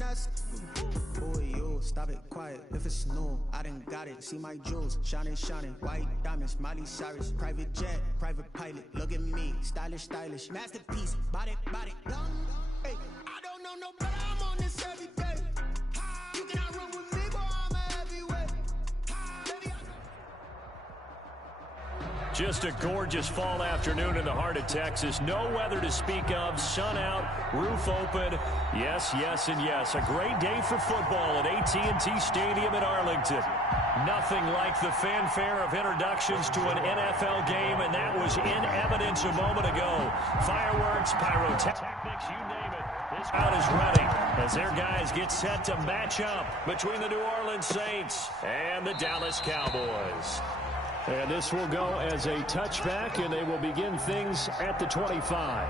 finesse. Boy, yo, stop it, quiet. If it's new, I done got it. See my jewels, shining, shining. White diamonds, Miley Cyrus. Private jet, private pilot. Look at me, stylish, stylish. Masterpiece, body, body. Hey, I don't know no better. I'm on this every day. You cannot run with me, boy. I'm a heavyweight. Just a gorgeous fall afternoon in the heart of Texas. No weather to speak of. Sun out, roof open. Yes, yes, and yes. A great day for football at AT&T Stadium in Arlington. Nothing like the fanfare of introductions to an NFL game, and that was in evidence a moment ago. Fireworks, pyrotechnics, you name it. This crowd is ready as their guys get set to match up between the New Orleans Saints and the Dallas Cowboys. And this will go as a touchback, and they will begin things at the 25.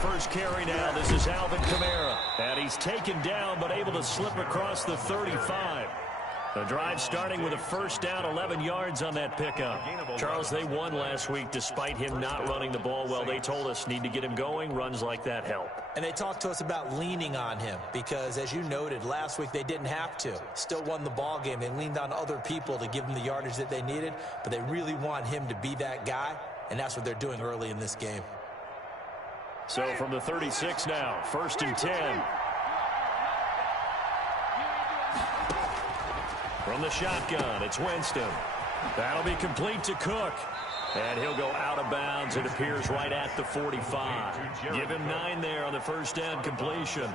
First carry now. This is Alvin Kamara. And he's taken down but able to slip across the 35. The drive starting with a first down, 11 yards on that pickup. Charles, they won last week despite him not running the ball well. They told us need to get him going. Runs like that help. And they talked to us about leaning on him because, as you noted, last week they didn't have to. Still won the ball game. They leaned on other people to give them the yardage that they needed, but they really want him to be that guy, and that's what they're doing early in this game. So from the 36 now, 1st and 10. From the shotgun, it's Winston. That'll be complete to Cook. And he'll go out of bounds. It appears right at the 45. Give him 9 there on the first down completion.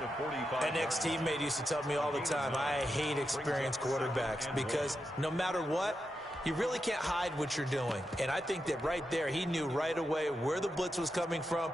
An ex-teammate used to tell me all the time, I hate experienced quarterbacks because no matter what, you really can't hide what you're doing. And I think that right there, he knew right away where the blitz was coming from.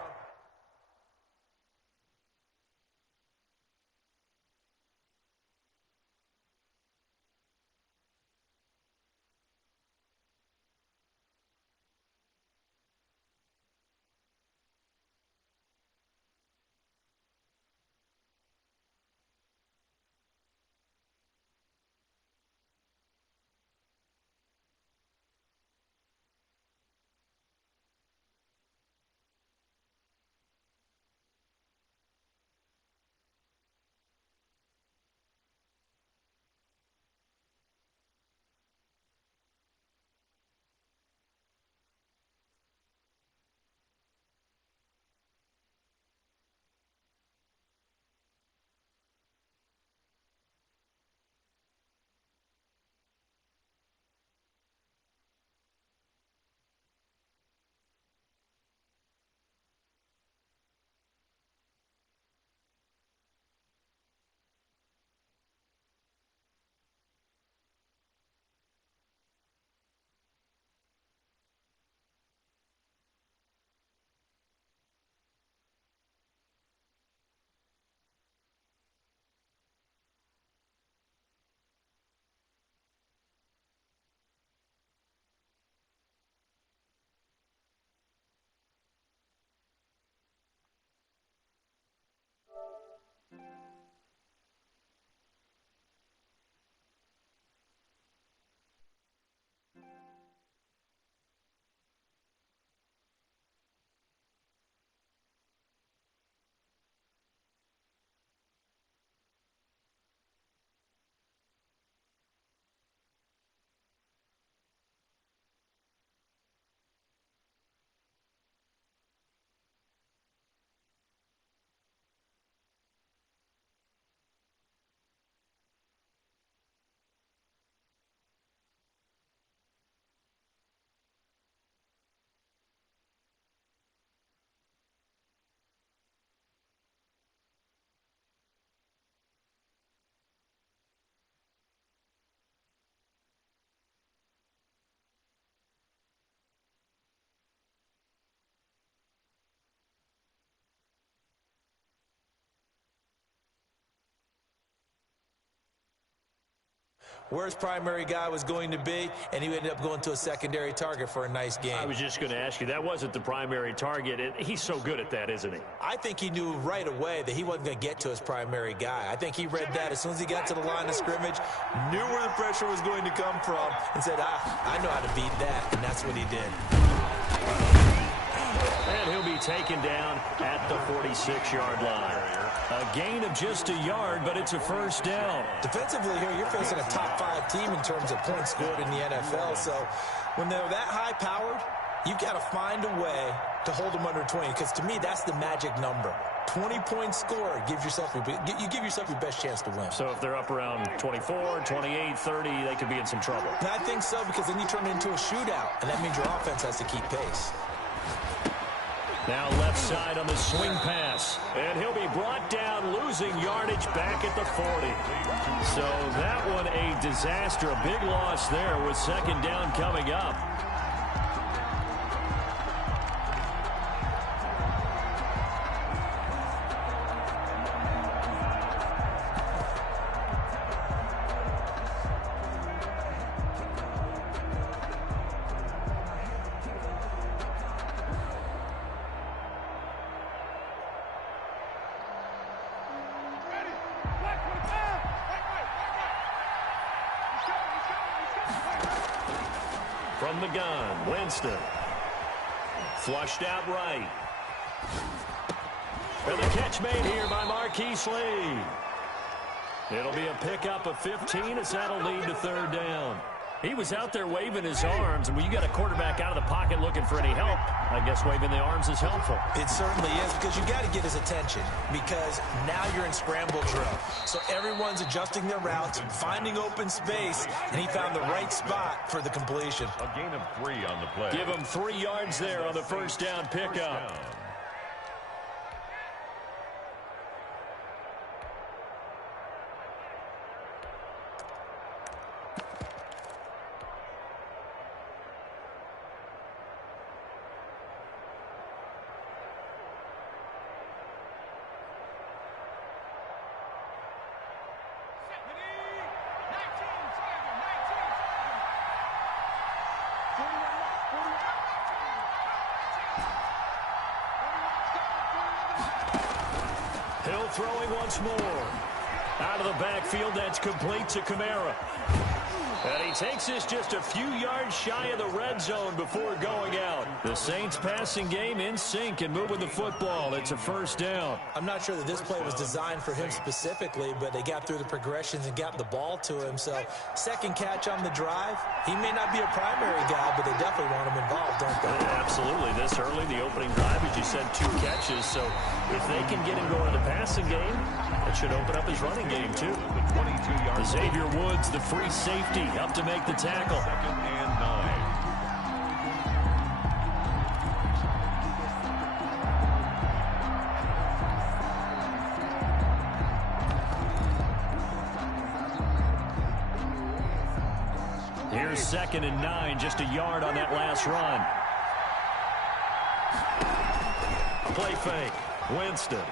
where his primary guy was going to be, and he ended up going to a secondary target for a nice game. I was just going to ask you, that wasn't the primary target. He's so good at that, isn't he? I think he knew right away that he wasn't going to get to his primary guy. I think he read that as soon as he got to the line of scrimmage, knew where the pressure was going to come from, and said, I know how to beat that, and that's what he did. And he'll be taken down at the 46-yard line. A gain of just a yard, but it's a first down. Defensively here, you're facing a top 5 team in terms of points scored in the NFL. So when they're that high-powered, you've got to find a way to hold them under 20, because to me, that's the magic number. 20 points scored, you give yourself your best chance to win. So if they're up around 24, 28, 30, they could be in some trouble. And I think so, because then you turn it into a shootout, and that means your offense has to keep pace. Now left side on the swing pass. And he'll be brought down, losing yardage back at the 40. So that one a disaster. A big loss there with second down coming up. From the gun, Winston. Flushed out right. And the catch made here by Marquise Lee. It'll be a pickup of 15 as that'll lead to third down. He was out there waving his arms, and when you got a quarterback out of the pocket looking for any help, I guess waving the arms is helpful. It certainly is, because you got to get his attention, because now you're in scramble drill. So everyone's adjusting their routes, finding open space, and he found the right spot for the completion. A gain of 3 on the play. Give him 3 yards there on the first down pickup. Hill throwing once more. Out of the backfield, that's complete to Kamara. And he takes this just a few yards shy of the red zone before going out. The Saints passing game in sync and moving the football. It's a first down. I'm not sure that this play was designed for him specifically, but they got through the progressions and got the ball to him. So second catch on the drive. He may not be a primary guy, but they definitely want him involved, don't they? Yeah, absolutely. This early, the opening drive, as you said, 2 catches. So if they can get him going in the passing game, it should open up his running game, too. Xavier Woods, the free safety, up to make the tackle. 2nd and 9. Here's 2nd and 9, just a yard on that last run. Play fake, Winston.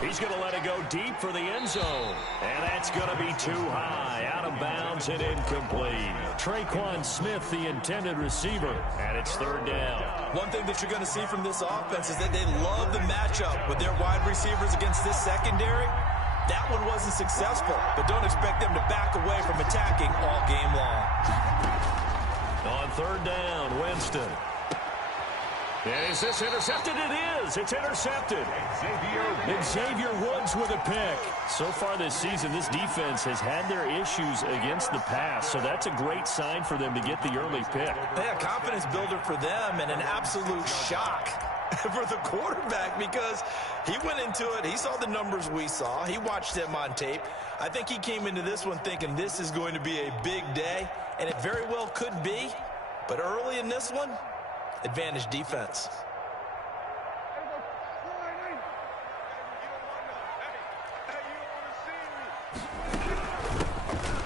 He's going to let it go deep for the end zone. And that's going to be too high. Out of bounds and incomplete. Traquan Smith, the intended receiver. And it's third down. One thing that you're going to see from this offense is that they love the matchup with their wide receivers against this secondary. That one wasn't successful, but don't expect them to back away from attacking all game long. On third down, Winston. And is this intercepted? It is. It's intercepted. Xavier Woods with a pick. So far this season, this defense has had their issues against the pass, so that's a great sign for them to get the early pick. Yeah, confidence builder for them and an absolute shock for the quarterback, because he went into it. He saw the numbers we saw. He watched them on tape. I think he came into this one thinking this is going to be a big day, and it very well could be. But early in this one, advantage defense.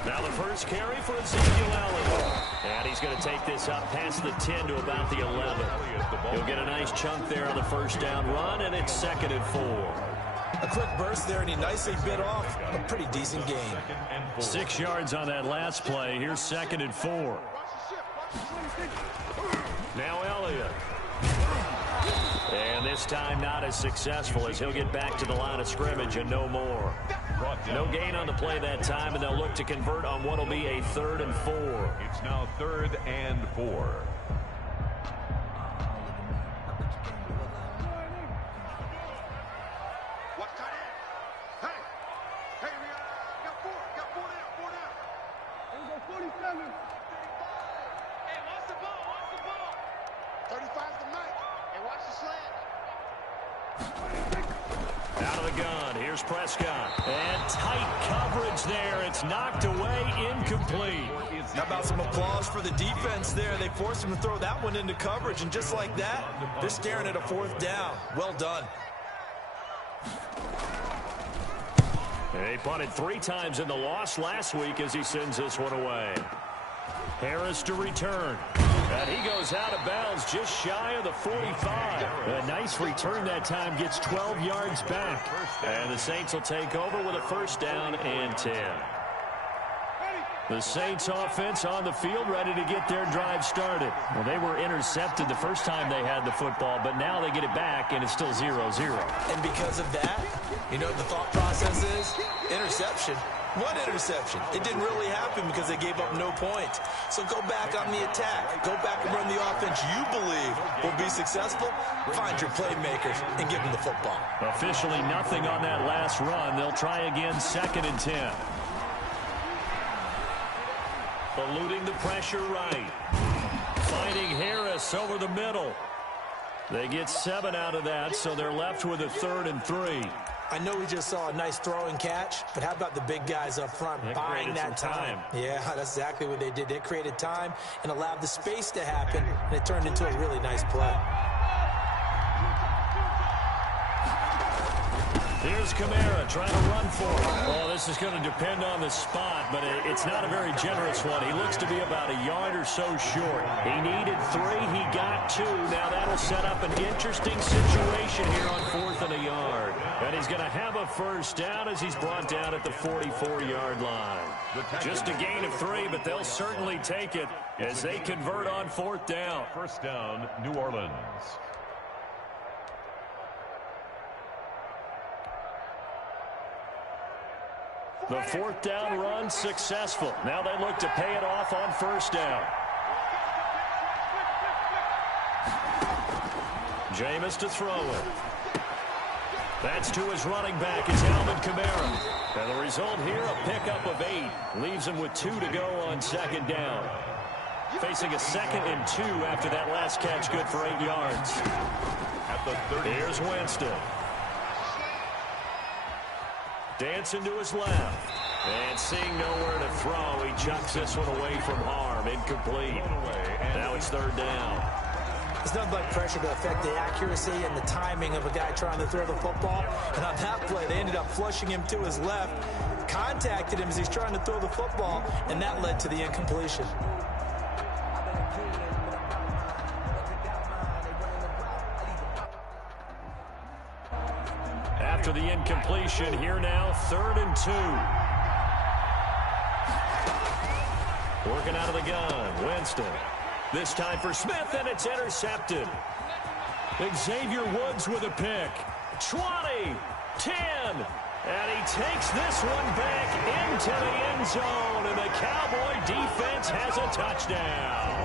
Now the first carry for Ezekiel Elliott. And he's going to take this up past the 10 to about the 11. He'll get a nice chunk there on the first down run, and it's 2nd and 4. A quick burst there, and he nicely bit off a pretty decent gain. 6 yards on that last play. Here's 2nd and 4. Now Elliott. And this time not as successful, as he'll get back to the line of scrimmage and no more. No gain on the play that time, and they'll look to convert on what will be a 3rd and 4. It's now 3rd and 4. Out of the gun, here's Prescott. And tight coverage there. It's knocked away, incomplete. How about some applause for the defense there? They forced him to throw that one into coverage, and just like that, they're staring at a 4th down. Well done. They punted 3 times in the loss last week as he sends this one away. Harris to return. And he goes out of bounds just shy of the 45. A nice return that time, gets 12 yards back. And the Saints will take over with a 1st down and 10. The Saints offense on the field, ready to get their drive started. Well, they were intercepted the first time they had the football, but now they get it back, and it's still 0-0. And because of that, you know what the thought process is? Interception. What interception? It didn't really happen because they gave up no points. So go back on the attack. Go back and run the offense you believe will be successful. Find your playmakers and give them the football. Officially nothing on that last run. They'll try again, 2nd and 10. Eluding the pressure right. Finding Harris over the middle. They get 7 out of that, so they're left with a 3rd and 3. I know we just saw a nice throw and catch, but how about the big guys up front buying that time? Yeah, that's exactly what they did. They created time and allowed the space to happen, and it turned into a really nice play. Here's Kamara trying to run for him. Well, this is going to depend on the spot, but it's not a very generous one. He looks to be about a yard or so short. He needed 3. He got 2. Now that'll set up an interesting situation here on 4th and a yard. And he's going to have a 1st down as he's brought down at the 44-yard line. Just a gain of 3, but they'll certainly take it as they convert on 4th down. 1st down, New Orleans. The 4th down run successful. Now they look to pay it off on 1st down. Jameis to throw it. That's to his running back, is Alvin Kamara. And the result here, a pickup of 8. Leaves him with 2 to go on 2nd down. Facing a 2nd and 2 after that last catch, good for 8 yards. At the 30. Here's Winston. Dancing to his left. And seeing nowhere to throw, he chucks this one away from harm. Incomplete. Now it's 3rd down. It's nothing but pressure to affect the accuracy and the timing of a guy trying to throw the football. And on that play, they ended up flushing him to his left, contacted him as he's trying to throw the football, and that led to the incompletion. After the incompletion, here now, 3rd and 2. Working out of the gun, Winston. This time for Smith, and it's intercepted. Xavier Woods with a pick. 20, 10, and he takes this one back into the end zone, and the Cowboy defense has a touchdown.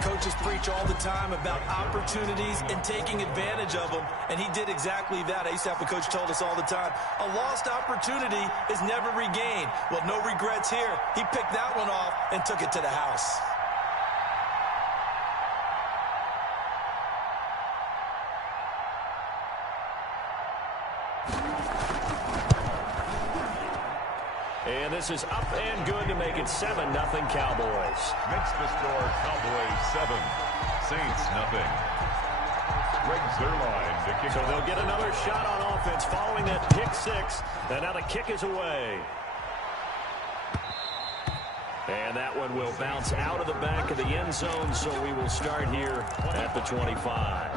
Coaches preach all the time about opportunities and taking advantage of them, and he did exactly that. I used to have a coach told us all the time, a lost opportunity is never regained. Well, no regrets here. He picked that one off and took it to the house. And this is up and good to make it 7-0 Cowboys. Makes the score Cowboys 7, Saints nothing. Greg Zuerlein to kick. So they'll get another shot on offense following that pick 6. And now the kick is away. And that one will bounce out of the back of the end zone, so we will start here at the 25.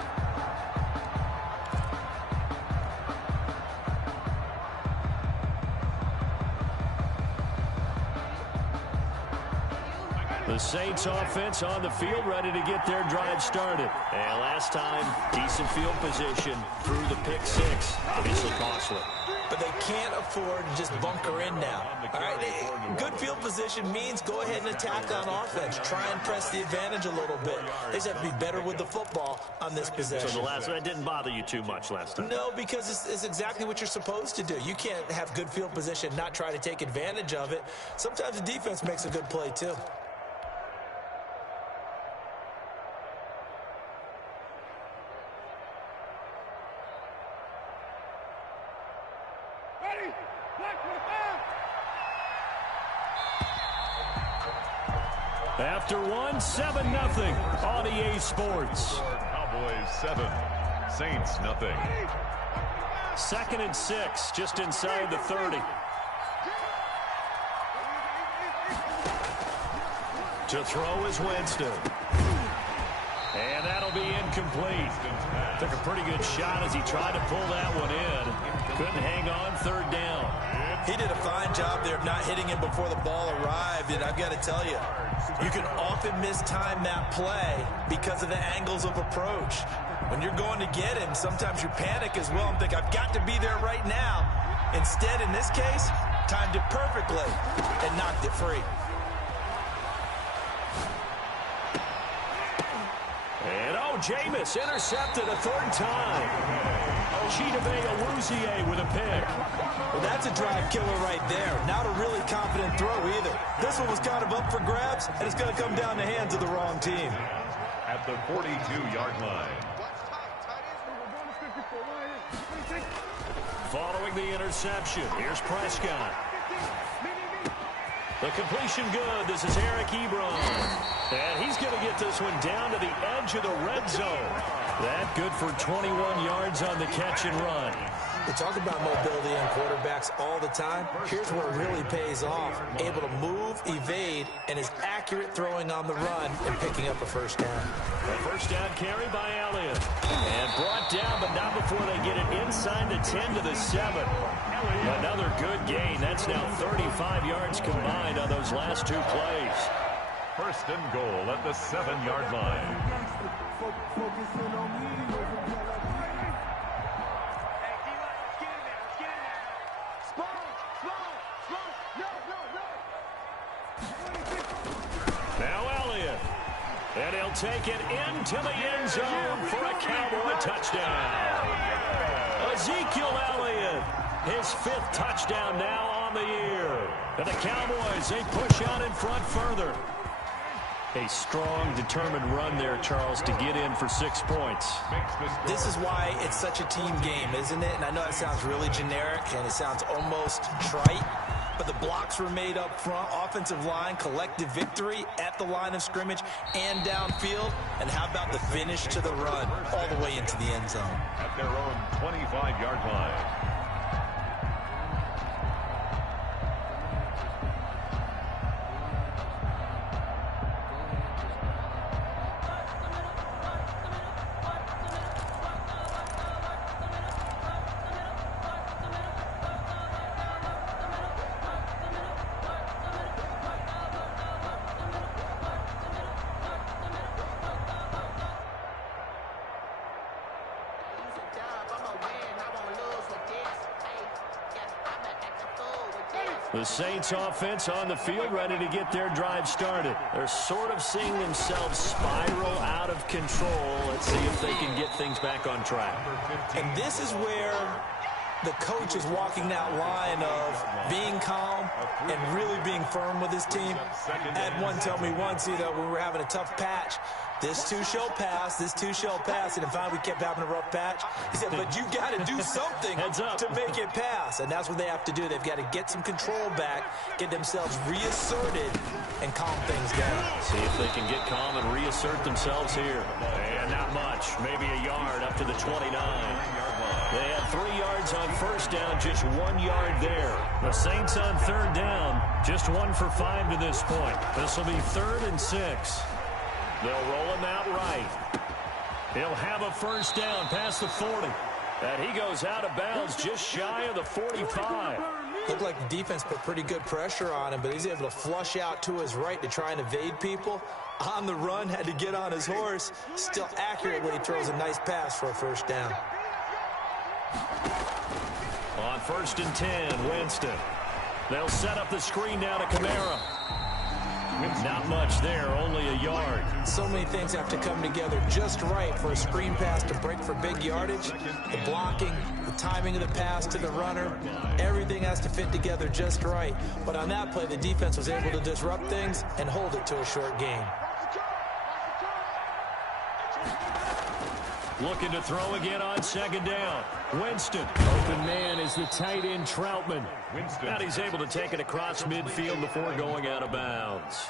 The Saints offense on the field, ready to get their drive started. And last time, decent field position through the pick six. Obviously costly. But they can't afford to just bunker in now. All right, good field position means go ahead and attack on offense. Try and press the advantage a little bit. They just have to be better with the football on this possession. So that didn't bother you too much last time? No, because it's exactly what you're supposed to do. You can't have good field position, not try to take advantage of it. Sometimes the defense makes a good play, too. After 7-0 on EA Sports. Cowboys 7, Saints nothing. 2nd and 6, just inside the 30. To throw is Winston. And that'll be incomplete. Took a pretty good shot as he tried to pull that one in. Couldn't hang on 3rd down. He did a fine job there of not hitting him before the ball arrived, and I've got to tell you, you can often mistime that play because of the angles of approach. When you're going to get him, sometimes you panic as well and think, I've got to be there right now. Instead, in this case, timed it perfectly and knocked it free. And Jameis intercepted a 3rd time. Chidobe with a pick. Well, that's a drive killer right there. Not a really confident throw either. This one was kind of up for grabs, and it's going to come down the hands of the wrong team. At the 42-yard line. Following the interception, here's Prescott. The completion good. This is Eric Ebron. And he's going to get this one down to the edge of the red zone. That good for 21 yards on the catch and run. We talk about mobility in quarterbacks all the time. Here's where it really pays off. Able to move, evade, and is accurate throwing on the run and picking up a 1st down. A 1st down carry by Elliott. And brought down, but not before they get it inside the 10 to the 7. Another good gain. That's now 35 yards combined on those last 2 plays. 1st and goal at the 7-yard line. Now Elliott. And he'll take it into the end zone for a Cowboy touchdown. Ezekiel Elliott, his 5th touchdown now on the year. And the Cowboys, they push out in front further. A strong, determined run there, Charles, to get in for 6 points. This is why it's such a team game, isn't it? And I know it sounds really generic and it sounds almost trite, but the blocks were made up front, offensive line, collective victory at the line of scrimmage and downfield. And how about the finish to the run all the way into the end zone? At their own 25-yard line. The Saints offense on the field, ready to get their drive started. They're sort of seeing themselves spiral out of control. Let's see if they can get things back on track. And this is where the coach is walking that line of being calm and really being firm with his team. I had one tell me once, when we were having a tough patch, this too shall pass, this too shall pass. And finally we kept having a rough patch. He said, but you got to do something to make it pass. And that's what they have to do. They've got to get some control back, get themselves reasserted, and calm things down. See if they can get calm and reassert themselves here. And not much, maybe a yard up to the 29. They had 3 yards on 1st down, just 1 yard there. The Saints on 3rd down, just 1 for 5 to this point. This will be 3rd and 6. They'll roll him out right. He'll have a 1st down past the 40. And he goes out of bounds just shy of the 45. Looked like the defense put pretty good pressure on him, but he's able to flush out to his right to try and evade people. On the run, had to get on his horse. Still accurately throws a nice pass for a first down. On 1st and 10, Winston. They'll set up the screen down to Kamara. Not much there, only a yard. So many things have to come together just right for a screen pass to break for big yardage. The blocking, the timing of the pass to the runner, everything has to fit together just right. But on that play, the defense was able to disrupt things and hold it to a short gain. Looking to throw again on 2nd down. Winston. Open man is the tight end, Troutman. And he's able to take it across midfield before going out of bounds.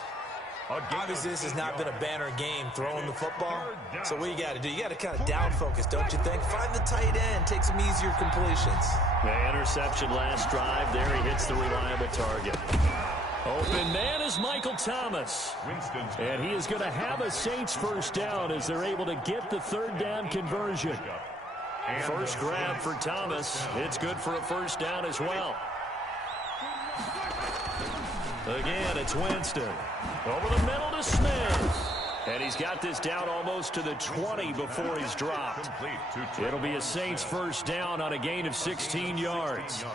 Obviously, this has not been a banner game throwing the football. So what you got to do, you got to kind of down focus, don't you think? Find the tight end, take some easier completions. The interception last drive. There he hits the reliable target. Open man is Michael Thomas. And he is going to have a Saints first down as they're able to get the 3rd down conversion. First grab for Thomas. It's good for a first down as well. Again, it's Winston. Over the middle to Smith. And he's got this down almost to the 20 before he's dropped. It'll be a Saints first down on a gain of 16 yards.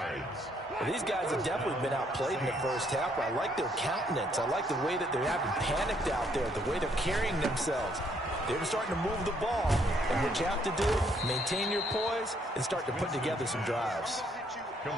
Well, these guys have definitely been outplayed in the first half. I like their countenance. I like the way that they're having panicked out there, the way they're carrying themselves. They're starting to move the ball. And what you have to do, maintain your poise and start to put together some drives.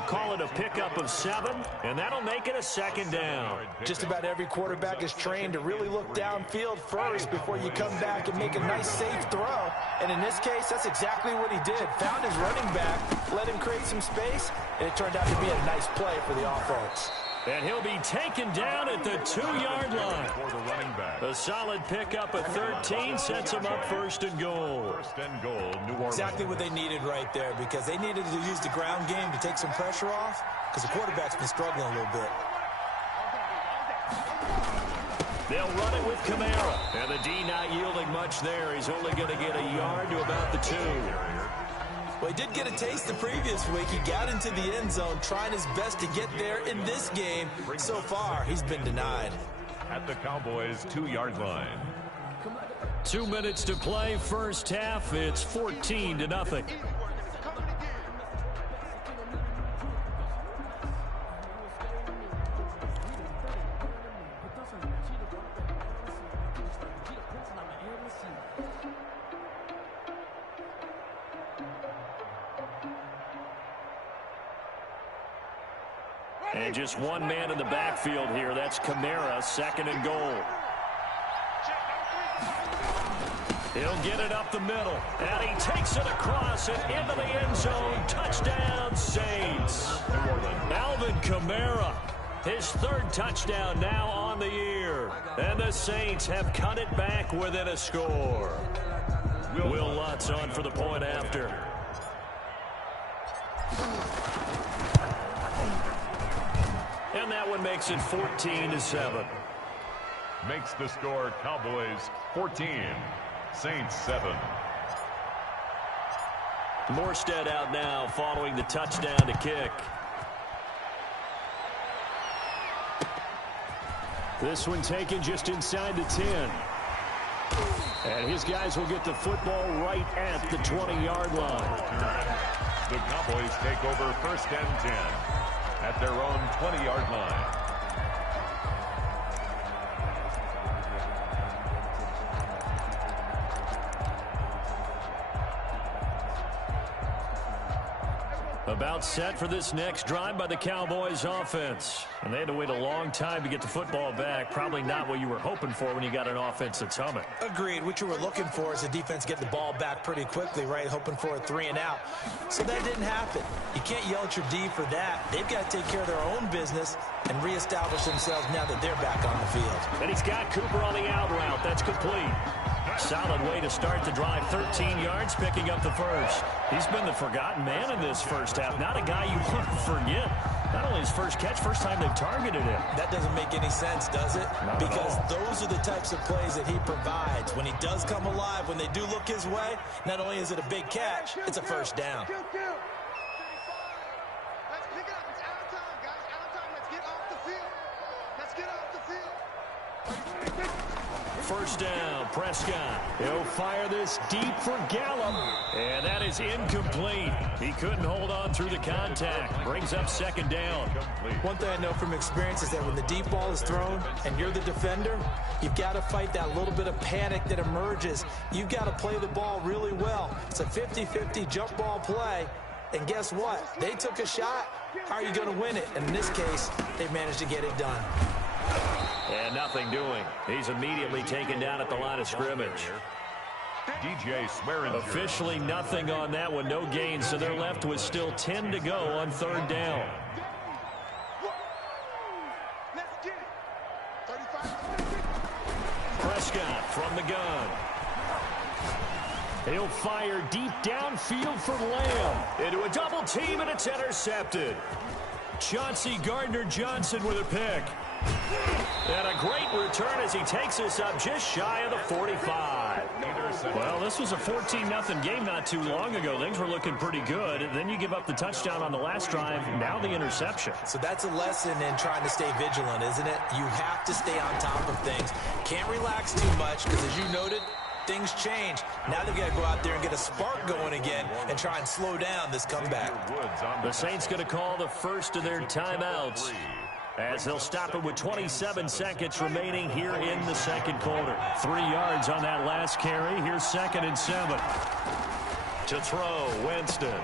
Call it a pickup of 7, and that'll make it a 2nd down. Just about every quarterback is trained to really look downfield first before you come back and make a nice, safe throw. And in this case, that's exactly what he did. Found his running back, let him create some space, and it turned out to be a nice play for the offense. And he'll be taken down at the 2-yard line. A solid pickup of 13 sets him up 1st and goal. New Orleans. Exactly what they needed right there, because they needed to use the ground game to take some pressure off, because the quarterback's been struggling a little bit. They'll run it with Kamara. And the D not yielding much there. He's only going to get a yard to about the 2. Well, he did get a taste the previous week. He got into the end zone, trying his best to get there in this game. So far, he's been denied. At the Cowboys' 2-yard line. 2 minutes to play, first half. It's 14-0. And just one man in the backfield here. That's Kamara, 2nd and goal. He'll get it up the middle. And he takes it across and into the end zone. Touchdown, Saints. Alvin Kamara, his 3rd touchdown now on the year. And the Saints have cut it back within a score. Will Lutz on for the point after. And that one makes it 14-7. Makes the score Cowboys 14, Saints 7. Morstead out now following the touchdown to kick. This one taken just inside the 10. And his guys will get the football right at the 20-yard line. The Cowboys take over 1st and 10 at their own 20-yard line. About set for this next drive by the Cowboys offense. And they had to wait a long time to get the football back. Probably not what you were hoping for when you got an offense that's humming. Agreed. What you were looking for is the defense get the ball back pretty quickly, right? Hoping for a 3 and out. So that didn't happen. You can't yell at your D for that. They've got to take care of their own business and reestablish themselves now that they're back on the field. And he's got Cooper on the out route. That's complete. Solid way to start the drive. 13 yards, picking up the first. He's been the forgotten man in this first half. Not a guy you want to forget. Not only his first catch, first time they've targeted him. That doesn't make any sense, does it? Because those are the types of plays that he provides. When he does come alive, when they do look his way, not only is it a big catch, it's a first down. first down. Prescott. He'll fire this deep for Gallup. And that is incomplete. He couldn't hold on through the contact. Brings up second down. One thing I know from experience is that when the deep ball is thrown and you're the defender, you've got to fight that little bit of panic that emerges. You've got to play the ball really well. It's a 50-50 jump ball play. And guess what? They took a shot. How are you going to win it? And in this case, they managed to get it done. And nothing doing. He's immediately taken down at the line of scrimmage. DJ Swearinger. Officially nothing on that one. No gain. So they're left with still 10 to go on third down. Prescott from the gun. He'll fire deep downfield for Lamb. Into a double team, and it's intercepted. Chauncey Gardner-Johnson with a pick. And a great return as he takes us up just shy of the 45. Well, this was a 14-0 game not too long ago. Things were looking pretty good. Then you give up the touchdown on the last drive. Now the interception. So that's a lesson in trying to stay vigilant, isn't it? You have to stay on top of things. Can't relax too much because, as you noted, things change. Now they've got to go out there and get a spark going again and try and slow down this comeback. The Saints going to call the first of their timeouts, as they'll stop it with 27 seconds remaining here in the second quarter. 3 yards on that last carry. Here's 2nd and 7. To throw, Winston.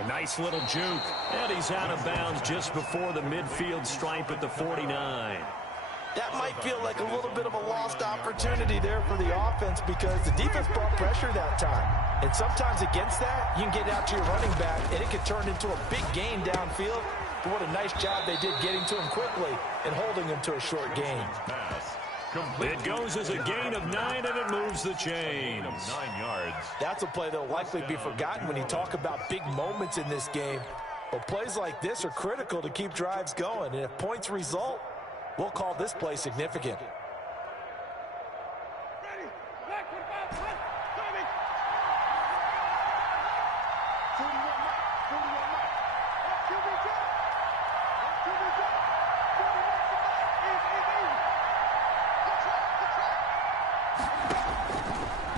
A nice little juke. And he's out of bounds just before the midfield stripe at the 49. That might feel like a little bit of a lost opportunity there for the offense because the defense brought pressure that time. And sometimes against that, you can get out to your running back, and it can turn into a big gain downfield. But what a nice job they did getting to him quickly and holding him to a short gain. It goes as a gain of 9, and it moves the chains. 9 yards. That's a play that will likely be forgotten when you talk about big moments in this game. But plays like this are critical to keep drives going. And if points result, we'll call this play significant.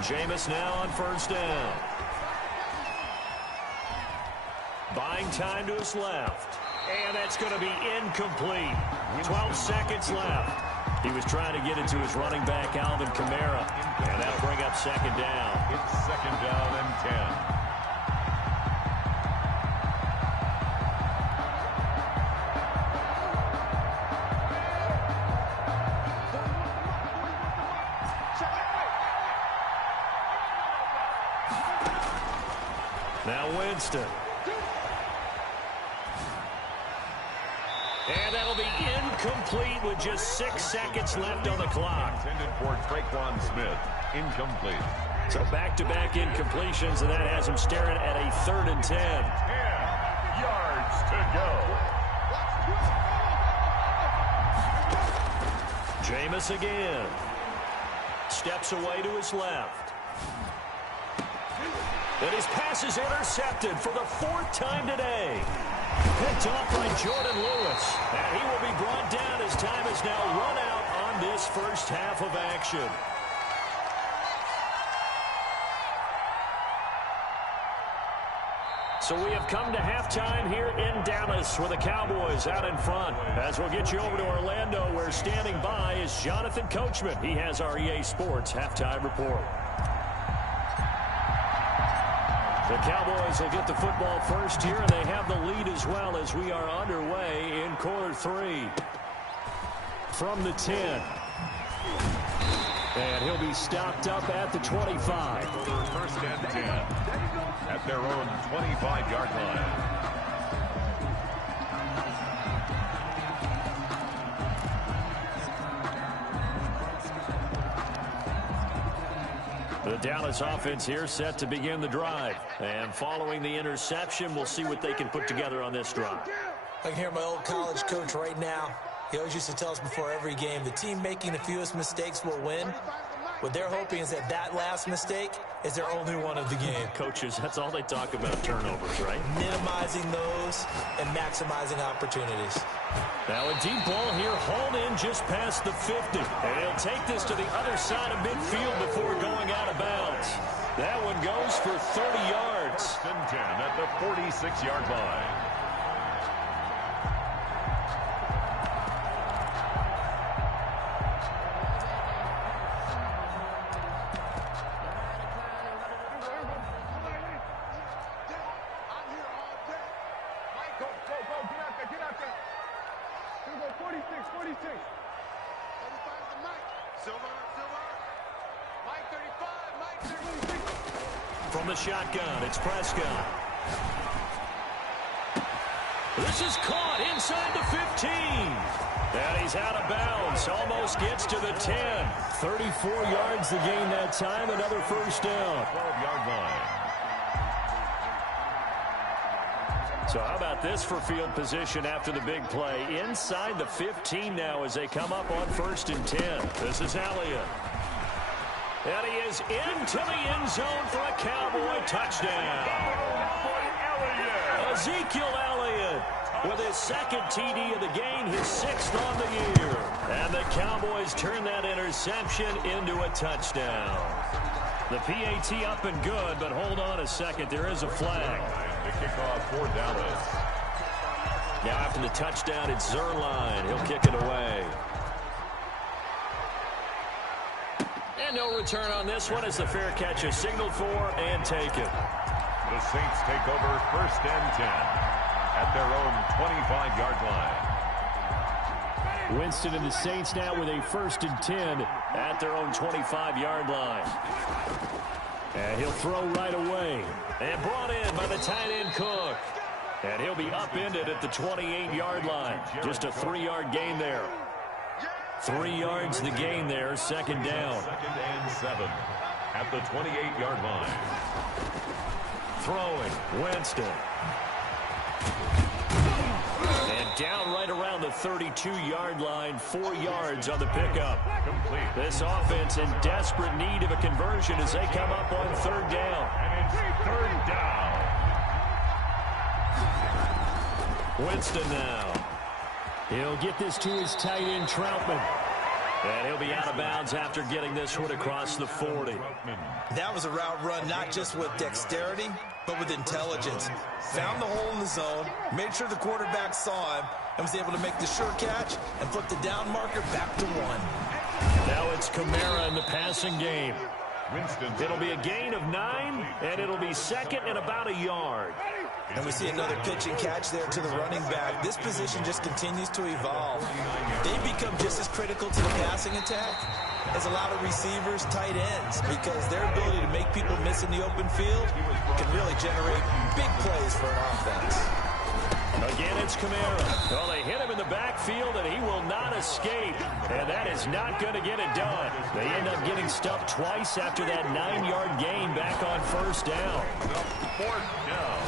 Jameis now on first down. Buying time to his left. And that's going to be incomplete. 12 seconds left. He was trying to get it to his running back, Alvin Kamara. And that'll bring up second down. It's 2nd down and 10. Now Winston. And that'll be incomplete with just 6 seconds left on the clock. Intended for Traquan Smith. Incomplete. So back-to-back incompletions, and that has him staring at a 3rd and 10. 10 yards to go. Jameis again. Steps away to his left. And his pass is intercepted for the 4th time today. Picked off by Jordan Lewis. And he will be brought down as time is now run out on this first half of action. So we have come to halftime here in Dallas with the Cowboys out in front. As we'll get you over to Orlando, where standing by is Jonathan Coachman. He has our EA Sports halftime report. The Cowboys will get the football first here, and they have the lead as well as we are underway in quarter 3. From the 10. And he'll be stopped up at the 25. First and 10 at their own 25-yard line. The Dallas offense here set to begin the drive. And following the interception, we'll see what they can put together on this drive. I can hear my old college coach right now. He always used to tell us before every game, the team making the fewest mistakes will win. What they're hoping is that that last mistake is their only one of the game. Coaches, that's all they talk about, turnovers, right? Minimizing those and maximizing opportunities. Now a deep ball here, hauled in just past the 50. And he'll take this to the other side of midfield before going out of bounds. That one goes for 30 yards. 10 at the 46-yard line. From the shotgun, it's Prescott. This is caught inside the 15. And he's out of bounds. Almost gets to the 10. 34 yards the gain that time. Another first down. 12-yard line. So how about this for field position after the big play? Inside the 15 now as they come up on 1st and 10. This is Elliott. And he is into the end zone for a Cowboy touchdown. Ezekiel Elliott with his second TD of the game, his 6th on the year. And the Cowboys turn that interception into a touchdown. The PAT up and good, but hold on a second. There is a flag. The kickoff for Dallas. Now after the touchdown, it's Zerline. He'll kick it away. And no return on this one as the fair catch is signaled for and taken. The Saints take over 1st and 10 at their own 25-yard line. Winston and the Saints now with a 1st and 10 at their own 25-yard line. And he'll throw right away. And brought in by the tight end Cook. And he'll be upended at the 28-yard line. Just a 3-yard gain there. 3 yards the gain there, 2nd down. 2nd and 7 at the 28-yard line. Throwing, Winston. And down right around the 32-yard line, 4 yards on the pickup. Complete. This offense in desperate need of a conversion as they come up on 3rd down. And it's 3rd down. Winston now. He'll get this to his tight end, Troutman. And he'll be out of bounds after getting this one across the 40. That was a route run not just with dexterity, but with intelligence. Found the hole in the zone, made sure the quarterback saw him, and was able to make the sure catch and flip the down marker back to 1. Now it's Kamara in the passing game. Winston. It'll be a gain of 9, and it'll be 2nd and about a yard. And we see another pitch and catch there to the running back. This position just continues to evolve. They become just as critical to the passing attack as a lot of receivers, tight ends, because their ability to make people miss in the open field can really generate big plays for an offense. Again, it's Kamara. Well, they hit him in the backfield, and he will not escape. And that is not going to get it done. They end up getting stuffed twice after that 9-yard gain back on 1st down. 4th down.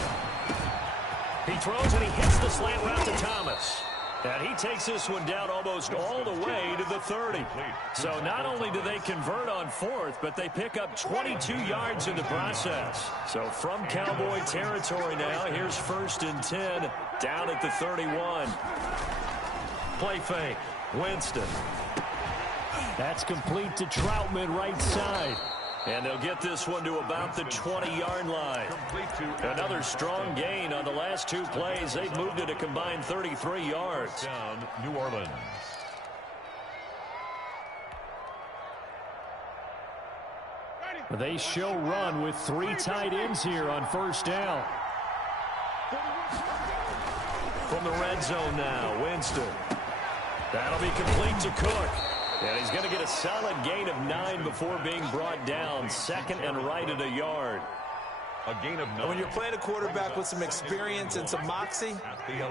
He throws, and he hits the slant route to Thomas. And he takes this one down almost all the way to the 30. So not only do they convert on 4th, but they pick up 22 yards in the process. So from Cowboy territory now, here's 1st and 10 down at the 31. Play fake. Winston. That's complete to Troutman right side. And they'll get this one to about the 20-yard line. Another strong gain on the last 2 plays. They've moved it a combined 33 yards. Down, New Orleans. They show run with 3 tight ends here on 1st down. From the red zone now, Winston. That'll be complete to Cook. And he's going to get a solid gain of 9 before being brought down. 2nd and right at a yard. A gain of 9. And when you're playing a quarterback with some experience and some moxie,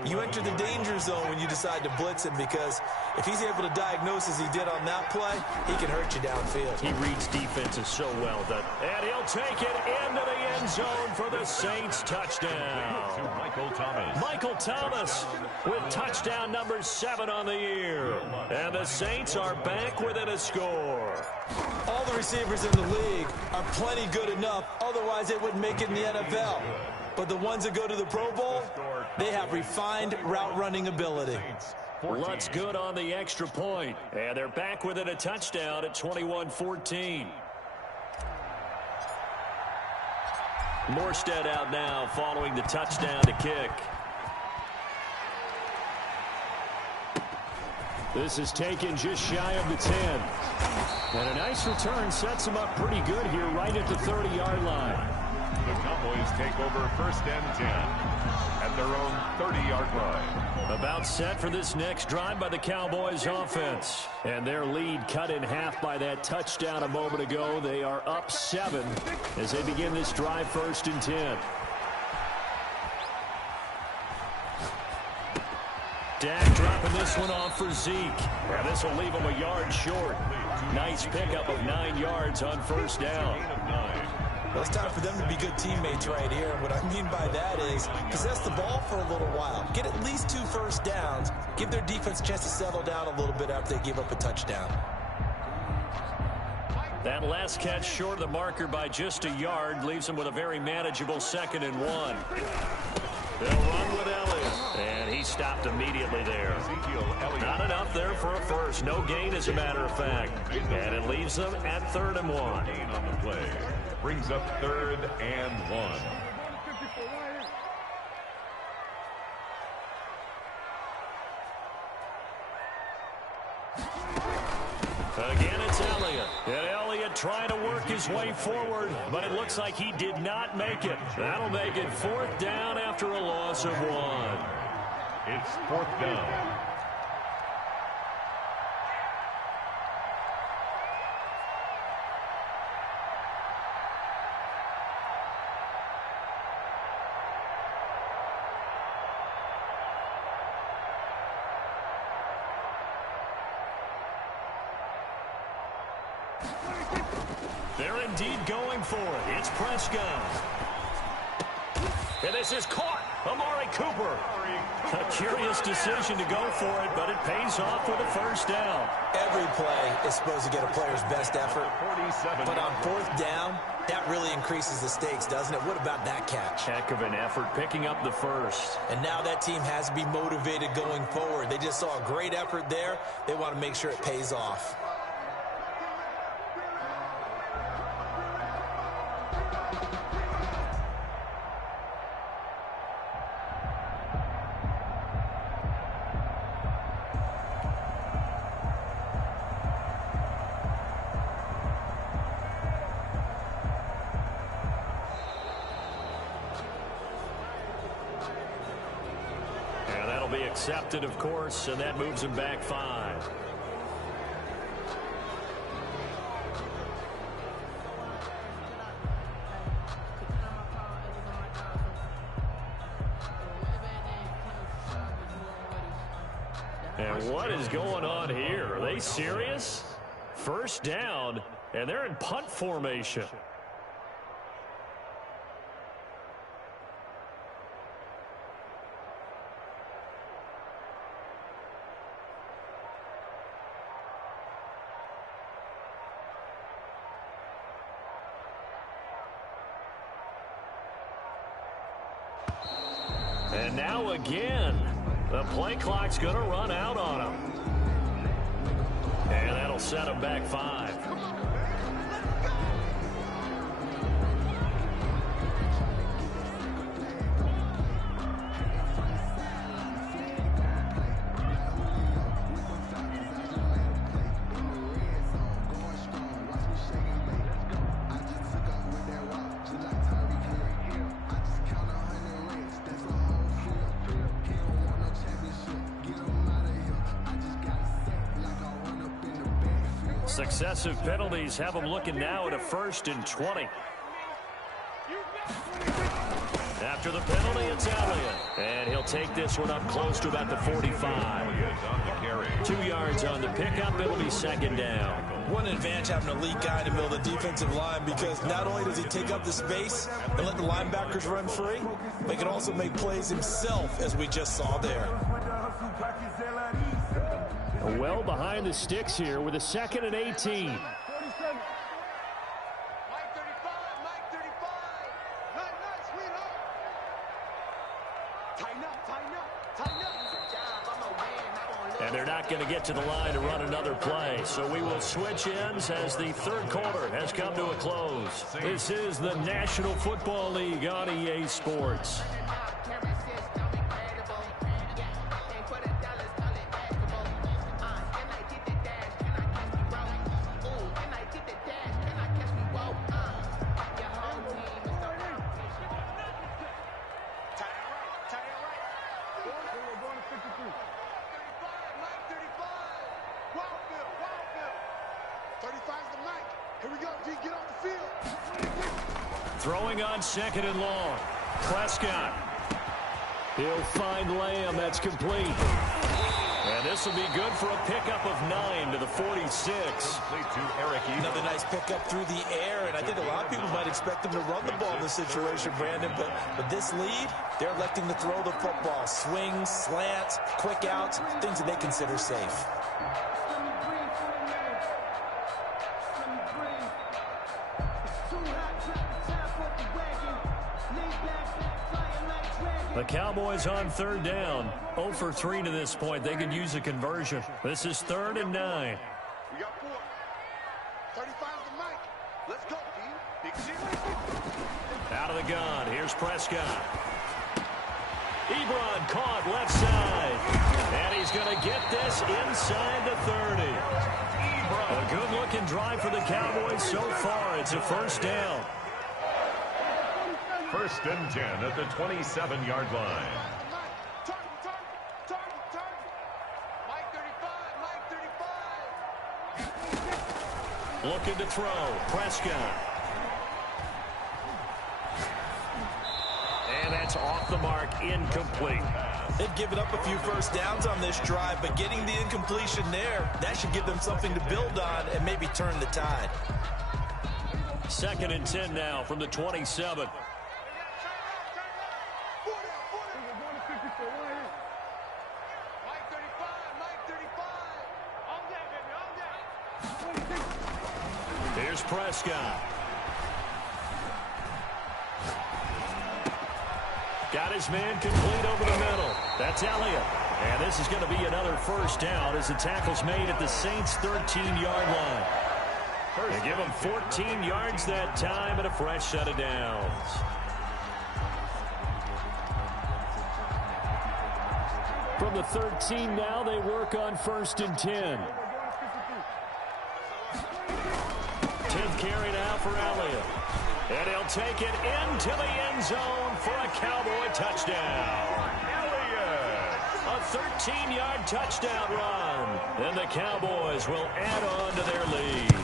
you enter the danger zone when you decide to blitz him, because if he's able to diagnose as he did on that play, he can hurt you downfield. He reads defenses so well. And he'll take it into the end zone for the Saints touchdown. To Michael Thomas. Michael Thomas with touchdown number 7 on the year. And the Saints are back within a score. All the receivers in the league are plenty good enough, otherwise they wouldn't make it in the NFL. But the ones that go to the Pro Bowl, they have refined route running ability. Lutz good on the extra point. And they're back within a touchdown at 21-14. Morstead out now following the touchdown to kick. This is taken just shy of the 10. And a nice return sets him up pretty good here right at the 30-yard line. The Cowboys take over 1st and 10 at their own 30-yard line. About set for this next drive by the Cowboys offense. And their lead cut in half by that touchdown a moment ago. They are up 7 as they begin this drive 1st and 10. Dak dropping this one off for Zeke. And this will leave him a yard short. Nice pickup of 9 yards on 1st down. Well, it's time for them to be good teammates right here. What I mean by that is possess the ball for a little while. Get at least 2 first downs. Give their defense a chance to settle down a little bit after they give up a touchdown. That last catch short of the marker by just a yard leaves them with a very manageable 2nd and 1. They'll run with Elliott. And he stopped immediately there. Not enough there for a first. No gain, as a matter of fact. And it leaves them at 3rd and 1. On the play. Brings up 3rd and 1. Again, it's Elliott. And Elliott trying to work his way forward, but it looks like he did not make it. That'll make it 4th down after a loss of 1. It's 4th down. They're indeed going for it. It's Prescott. And this is caught. Amari Cooper. A curious decision to go for it, but it pays off with a 1st down. Every play is supposed to get a player's best effort. But on 4th down, that really increases the stakes, doesn't it? What about that catch? Heck of an effort picking up the 1st. And now that team has to be motivated going forward. They just saw a great effort there. They want to make sure it pays off. Be accepted, of course, and that moves him back 5. And what is going on here? Are they serious? 1st down, and they're in punt formation. And now again, the play clock's going to run out on him. And that'll set him back 5. Successive penalties have them looking now at a 1st and 20. After the penalty, it's Elliott. And he'll take this one up close to about the 45. 2 yards on the pickup. It'll be second down. What an advantage having an elite guy in the middle of the defensive line, because not only does he take up the space and let the linebackers run free, but he can also make plays himself, as we just saw there. Well behind the sticks here with a 2nd and 18. And they're not going to get to the line to run another play. So we will switch ends as the third quarter has come to a close. This is the National Football League on EA Sports. Throwing on 2nd and long. Prescott. He'll find Lamb. That's complete. And this will be good for a pickup of 9 to the 46. Another nice pickup through the air, and I think a lot of people might expect them to run the ball in this situation, Brandon, but with this lead, they're electing to throw the football. Swings, slants, quick outs, things that they consider safe. The Cowboys on 3rd down. 0 for 3 to this point. They could use a conversion. This is 3rd and 9. We got 4. 35's the mic. Let's go, Big C. Out of the gun. Here's Prescott. Ebron caught left side. And he's going to get this inside the 30. A good-looking drive for the Cowboys so far. It's a 1st down. 1st and 10 at the 27-yard line. Looking to throw. Prescott. And that's off the mark. Incomplete. They've given up a few 1st downs on this drive, but getting the incompletion there, that should give them something to build on and maybe turn the tide. 2nd and 10 now from the 27. Here's Prescott. Got his man complete over the middle. That's Elliott. And this is going to be another 1st down as the tackle's made at the Saints' 13-yard line. They give them 14 yards that time and a fresh set of downs. From the 13 now, they work on 1st and 10. 10th carry now for Elliott. And he'll take it into the end zone for a Cowboy touchdown. Elliott! A 13-yard touchdown run. And the Cowboys will add on to their lead.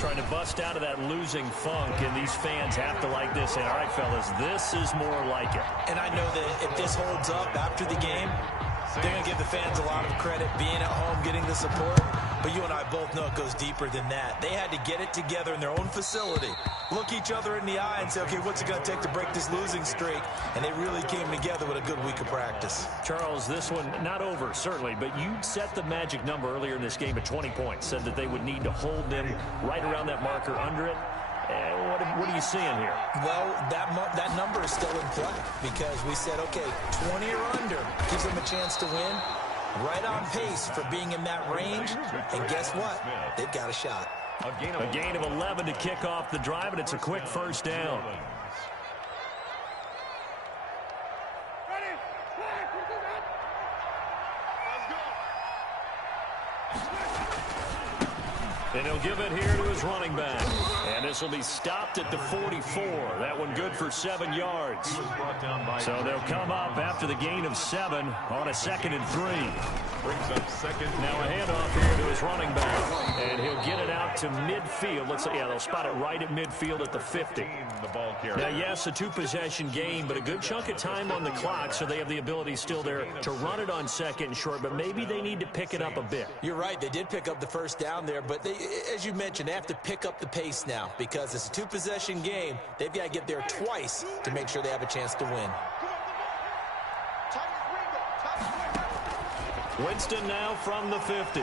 Trying to bust out of that losing funk, and these fans have to like this. And all right, fellas, this is more like it. And I know that if this holds up after the game, they're going to give the fans a lot of credit being at home, getting the support. But you and I both know it goes deeper than that. They had to get it together in their own facility, look each other in the eye and say, okay, what's it going to take to break this losing streak? And they really came together with a good week of practice. Charles, this one not over, certainly, but you set the magic number earlier in this game at 20 points, said that they would need to hold them right around that marker under it. What are you seeing here? Well, that number is still in play because we said, okay, 20 or under gives them a chance to win. Right on pace for being in that range. And guess what? They've got a shot. A gain of 11 to kick off the drive, and it's a quick 1st down. And he'll give it here to his running back. And this will be stopped at the 44. That one good for 7 yards. So they'll come up after the gain of 7 on a 2nd and 3. Brings up second. Now a handoff here to his running back. And he'll get it out to midfield. They'll spot it right at midfield at the 50. The ball carrier. Now, yes, a 2-possession game, but a good chunk of time on the clock, so they have the ability still there to run it on 2nd and short, but maybe they need to pick it up a bit. You're right. They did pick up the first down there, but they, as you mentioned, they have to pick up the pace now because it's a 2-possession game. They've got to get there twice to make sure they have a chance to win. Winston now from the 50.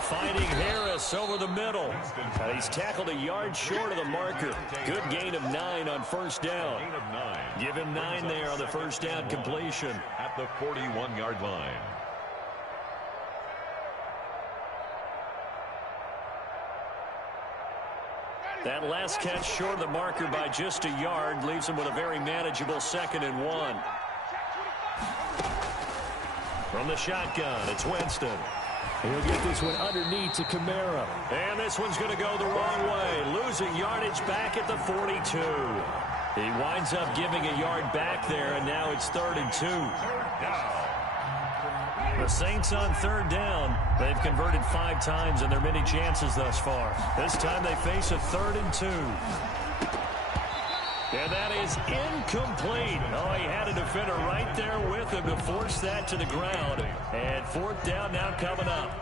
Finding Harris over the middle. And he's tackled a yard short of the marker. Good gain of 9 on first down. Gain of 9. Give him 9 there on the first down completion. At the 41-yard line. That last catch short of the marker by just a yard leaves him with a very manageable 2nd and 1. From the shotgun, it's Winston. He'll get this one underneath to Kamara. And this one's going to go the wrong way. Losing yardage back at the 42. He winds up giving a yard back there, and now it's 3rd and 2. The Saints on 3rd down. They've converted 5 times in their many chances thus far. This time they face a 3rd and 2. And that is incomplete. Oh, he had a defender right there with him to force that to the ground. And 4th down now coming up.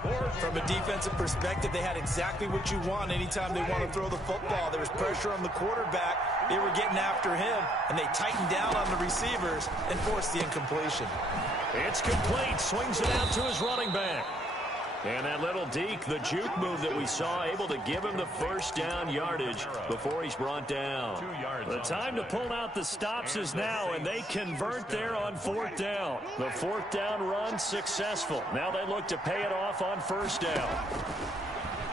From a defensive perspective, they had exactly what you want anytime they want to throw the football. There was pressure on the quarterback. They were getting after him, and they tightened down on the receivers and forced the incompletion. It's complete. Swings it out to his running back. And that little deke, the juke move that we saw, able to give him the first down yardage before he's brought down. The time to pull out the stops is now, and they convert there on 4th down. The 4th down run successful. Now they look to pay it off on first down.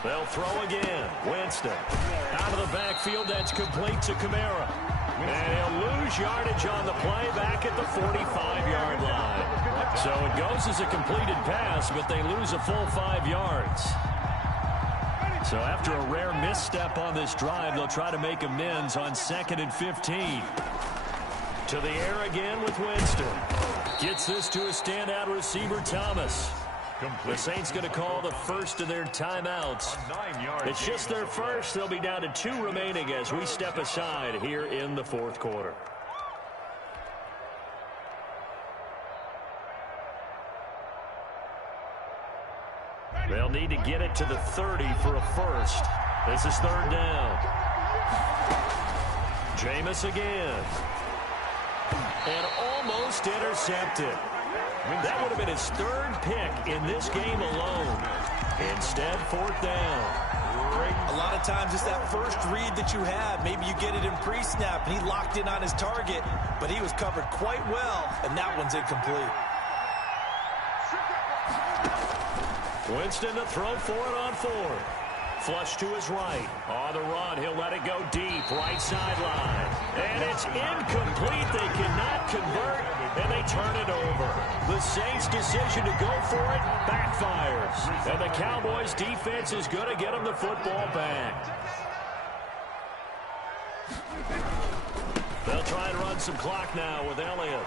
They'll throw again. Winston out of the backfield. That's complete to Kamara. And he'll lose yardage on the play back at the 45-yard line. So it goes as a completed pass, but they lose a full 5 yards. So after a rare misstep on this drive, they'll try to make amends on 2nd and 15. To the air again with Winston. Gets this to a standout receiver, Thomas. The Saints going to call the first of their timeouts. It's just their first. They'll be down to 2 remaining as we step aside here in the 4th quarter. They'll need to get it to the 30 for a first. This is 3rd down. Jameis again. And almost intercepted. That would have been his 3rd pick in this game alone. Instead, 4th down. A lot of times it's that first read that you have. Maybe you get it in pre-snap, and he locked in on his target, but he was covered quite well, and that one's incomplete. Winston to throw for it on 4th. Flush to his right. On the run, he'll let it go deep, right sideline. And it's incomplete. They cannot convert, and they turn it over. The Saints' decision to go for it backfires. And the Cowboys' defense is going to get them the football back. They'll try and run some clock now with Elliott.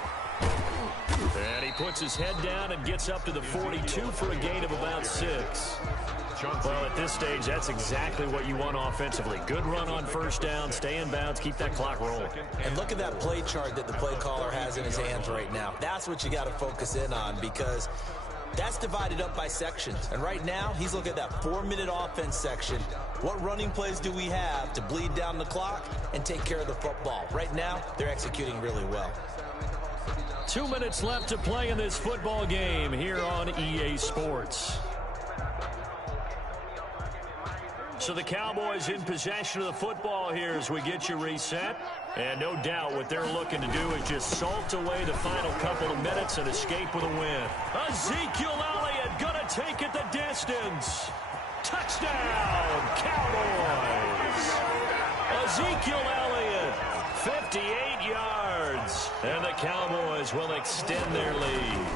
And he puts his head down and gets up to the 42 for a gain of about 6. Well, at this stage, that's exactly what you want offensively. Good run on first down, stay in bounds, keep that clock rolling. And look at that play chart that the play caller has in his hands right now. That's what you got to focus in on because that's divided up by sections. And right now, he's looking at that 4-minute offense section. What running plays do we have to bleed down the clock and take care of the football? Right now, they're executing really well. 2 minutes left to play in this football game here on EA Sports. So the Cowboys in possession of the football here as we get you reset. And no doubt what they're looking to do is just salt away the final couple of minutes and escape with a win. Ezekiel Elliott going to take it the distance. Touchdown, Cowboys. Ezekiel Elliott, 58 yards. And the Cowboys will extend their lead.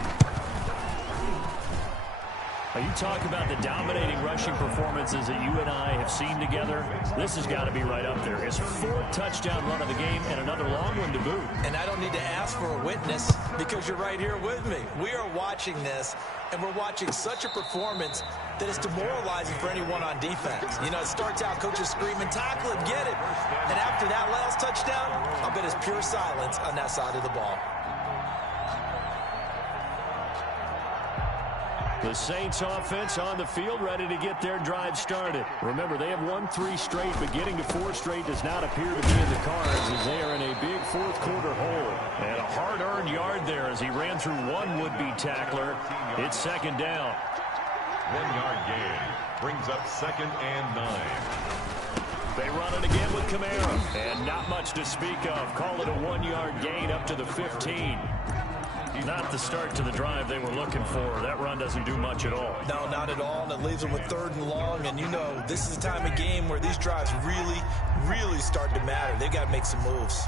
You talk about the dominating rushing performances that you and I have seen together. This has got to be right up there. His fourth touchdown run of the game and another long one to boot. And I don't need to ask for a witness because you're right here with me. We are watching this, and we're watching such a performance that is demoralizing for anyone on defense. You know, it starts out, coaches screaming, tackle him, get it. And after that last touchdown, I'll bet it's pure silence on that side of the ball. The Saints offense on the field, ready to get their drive started. Remember, they have won 3 straight, but getting to 4 straight does not appear to be in the cards as they are in a big fourth quarter hole. And a hard-earned yard there as he ran through one would-be tackler. It's second down. 1-yard gain brings up 2nd and 9. They run it again with Kamara. And not much to speak of. Call it a 1-yard gain up to the 15. Not the start to the drive they were looking for. That run doesn't do much at all. No, not at all, and it leaves them with 3rd and long. And you know, this is the time of game where these drives really start to matter. They've got to make some moves.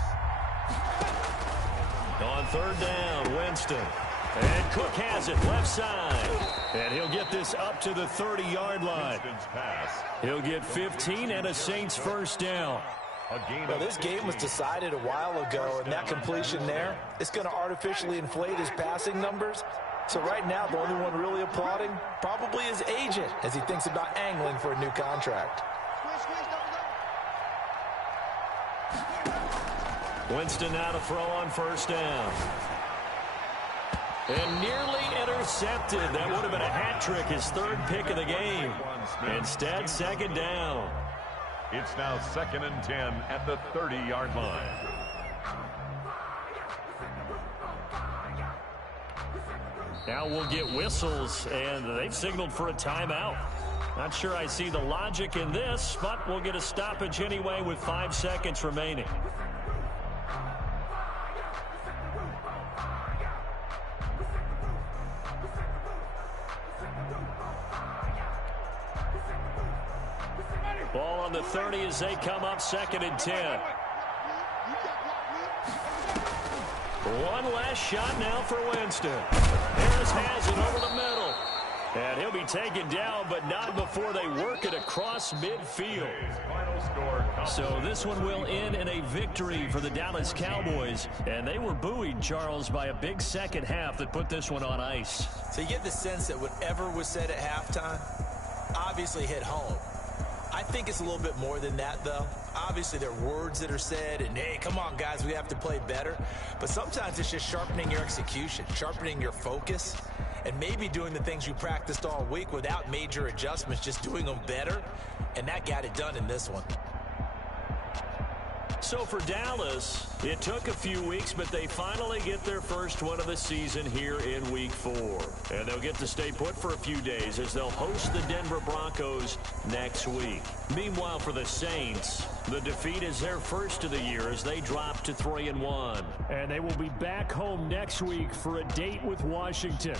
On 3rd down, Winston. And Cook has it left side. And he'll get this up to the 30-yard line. He'll get 15 and a Saints first down. Well, this game was decided a while ago, and that completion there, it's going to artificially inflate his passing numbers. So right now, the only one really applauding probably his agent as he thinks about angling for a new contract. Winston now to throw on 1st down. And nearly intercepted. That would have been a hat trick, his 3rd pick of the game. Instead, 2nd down. It's now 2nd and 10 at the 30-yard line. Now we'll get whistles, and they've signaled for a timeout. Not sure I see the logic in this, but we'll get a stoppage anyway with 5 seconds remaining. Ball on the 30 as they come up 2nd and 10. One last shot now for Winston. Harris has it over the middle. And he'll be taken down, but not before they work it across midfield. So this one will end in a victory for the Dallas Cowboys. And they were buoyed, Charles, by a big second half that put this one on ice. So you get the sense that whatever was said at halftime obviously hit home. I think it's a little bit more than that, though. Obviously, there are words that are said, and, hey, come on, guys, we have to play better. But sometimes it's just sharpening your execution, sharpening your focus, and maybe doing the things you practiced all week without major adjustments, just doing them better. And that got it done in this one. So for Dallas, it took a few weeks, but they finally get their first one of the season here in Week 4. And they'll get to stay put for a few days as they'll host the Denver Broncos next week. Meanwhile, for the Saints, the defeat is their first of the year as they drop to 3-1. And they will be back home next week for a date with Washington.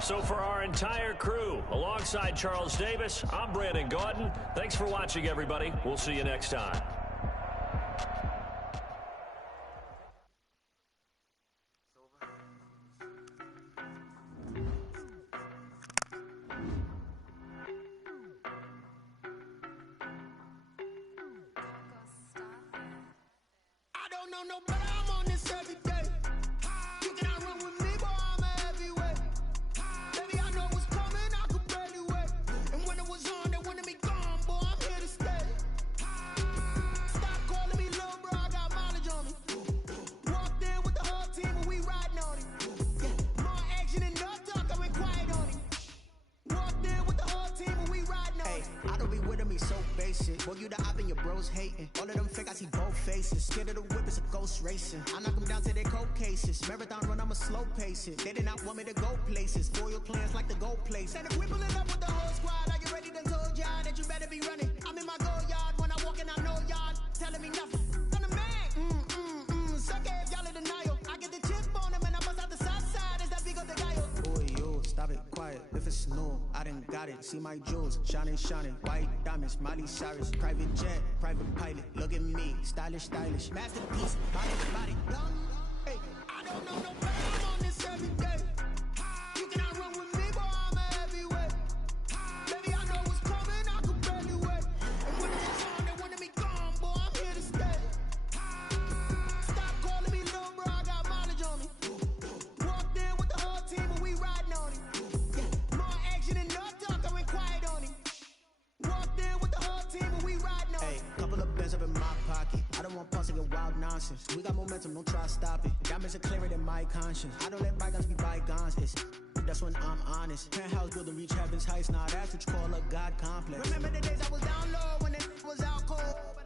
So for our entire crew, alongside Charles Davis, I'm Brandon Gaudin. Thanks for watching, everybody. We'll see you next time. I don't know no better, I'm on this every day. You cannot run with me, boy, I'm a heavyweight. Baby, I know what's coming, I could barely wait. And when it was on, they wanted me gone, boy, I'm here to stay. Stop calling me little bro, I got mileage on me. Walked in with the whole team and we riding on it. More action and no talk, I went quiet on it. Walked in with the whole team and we riding on it. I don't be with me so basic. Boy, you the op and your bros hating. All of them fake, I see both faces. Scared of the whip, it's a ghost racing. I knock them down to their cold cases. Marathon run, I'ma slow pace it. They did not want me to go places. Loyal plans like the gold place. And if we pulling up with the whole squad, I get ready to told y'all that you better be running. I'm in my go yard when I walk in, I know y'all telling me nothing. I'm the man. Suck it if y'all in denial. I get the chip on them and I bust out the south side. Is that big of the guy? Boy, yo, stop it, quiet. If it's new, I done got it. See my jewels, shining, white diamonds, Miley Cyrus, private jet, private pilot. Look at me, stylish, masterpiece, body, hey, I don't know no better, I'm on this every day. You cannot run with me, boy, don't try to stop it. Diamonds are clearer than my conscience. I don't let bygones be bygones. That's when I'm honest. Penthouse building, reach heaven's heights. Nah, that's what you call a God complex. Remember the days I was down low when it was out cold.